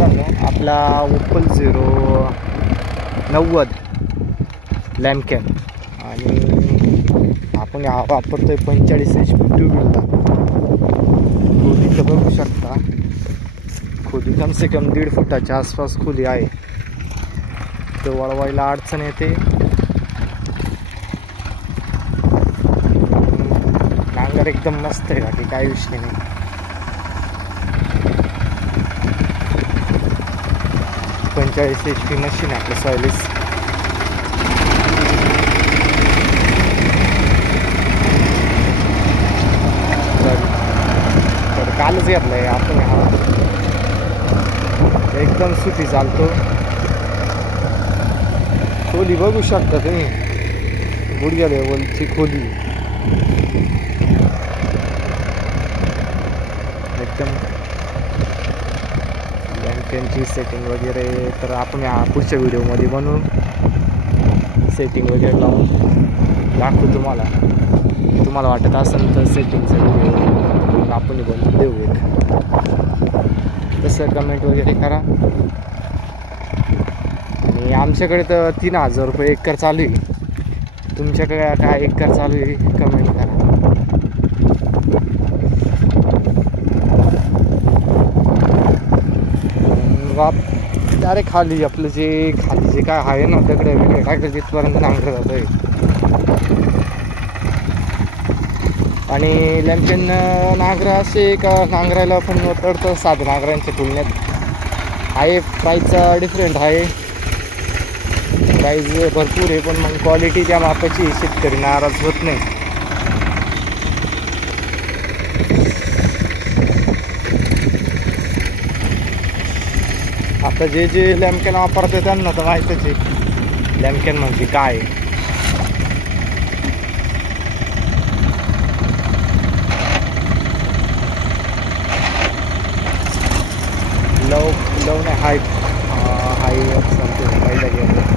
मित्रांनो, आपला ओपल 090 लॅम्पकॅन आणि आपण वापरतोय 45 HP टू व्हीलर. खोली तर बघू शकता, खोली कम से कम 1.5 फुटाच्या आसपास खोली आहे. तर वळवायला अडचण येते. नांगर एकदम मस्त आहे, बाकी काही विषय नाही. पंचेचाळीस HP मशीन आपलं सॉइलिस. तर कालच घेतलंय आपण हा, एकदम सुटी चालतो. खोली बघू शकता तुम्ही, गुडघ्या लेवलची खोली एकदम. लॅम्पकॅनची सेटिंग वगैरे तर आपण या पुढच्या व्हिडिओमध्ये बनवू, सेटिंग वगैरे लावून दाखवू तुम्हाला. तुम्हाला वाटत असेल तर सेटिंगचा व्हिडिओ आपण बनवून देऊ एक, तसं कमेंट वगैरे करा. आणि आमच्याकडे तर 3000 रुपये एकर चालू आहे. तुमच्याकडे काय एकर चालू आहे कमेंट करा. डायरेक्ट खाली आपलं जे खाली जे काय आहे ना दगड वगैरे टाकायचं तिथपर्यंत नांगर जात आहे. आणि लॅम्पकॅन नांगर असे का नांगरायला पण पडतं साधं नांगरांच्या तुलनेत. आहे प्राईसचा डिफरंट आहे, प्राईस भरपूर आहे, पण मग क्वालिटी त्या मापाची शेतकरी नाराज होत नाही. आता जे जे लॅम्पकॅन वापरते त्यांना तर माहीतच आहे लॅम्पकॅन म्हणजे काय. लव नाही हाय समथिंग पहिला गेम.